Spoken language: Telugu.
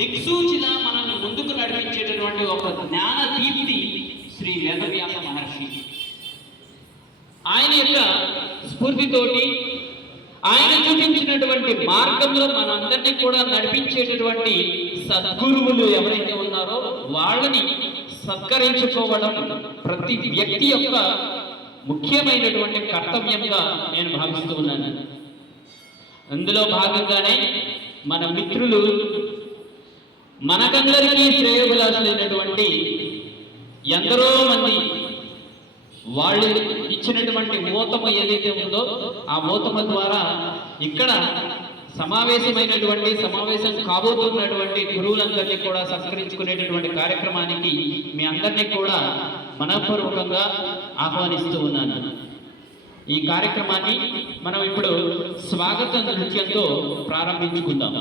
దిక్సూచిలా మనల్ని ముందుకు నడిపించేటటువంటి ఒక జ్ఞాన దీప్తి శ్రీ వేదవ్యాస మహర్షి. ఆయన యొక్క స్ఫూర్తితోటి ఆయన చూపించినటువంటి మార్గంలో మనందరినీ కూడా నడిపించేటటువంటి సద్గురువులు ఎవరైతే ఉన్నారో వాళ్ళని సత్కరించుకోవడం ప్రతి వ్యక్తి యొక్క ముఖ్యమైనటువంటి కర్తవ్యంగా నేను భావిస్తూ ఉన్నాను. అందులో భాగంగానే మన మిత్రులు మనకందరికీ శ్రేయోభిలాషులైనటువంటి ఎందరో మంది వాళ్ళు ఇచ్చినటువంటి మూతమ ఏదైతే ఉందో ఆ మూతమ ద్వారా ఇక్కడ సమావేశమైనటువంటి సమావేశం కాబోతున్నటువంటి గురువులందరినీ కూడా సంస్కరించుకునేటటువంటి కార్యక్రమానికి మీ అందరినీ కూడా మనపూర్వకంగా ఆహ్వానిస్తూ ఉన్నాను. ఈ కార్యక్రమాన్ని మనం ఇప్పుడు స్వాగత నృత్యంతో ప్రారంభించుకుందాం.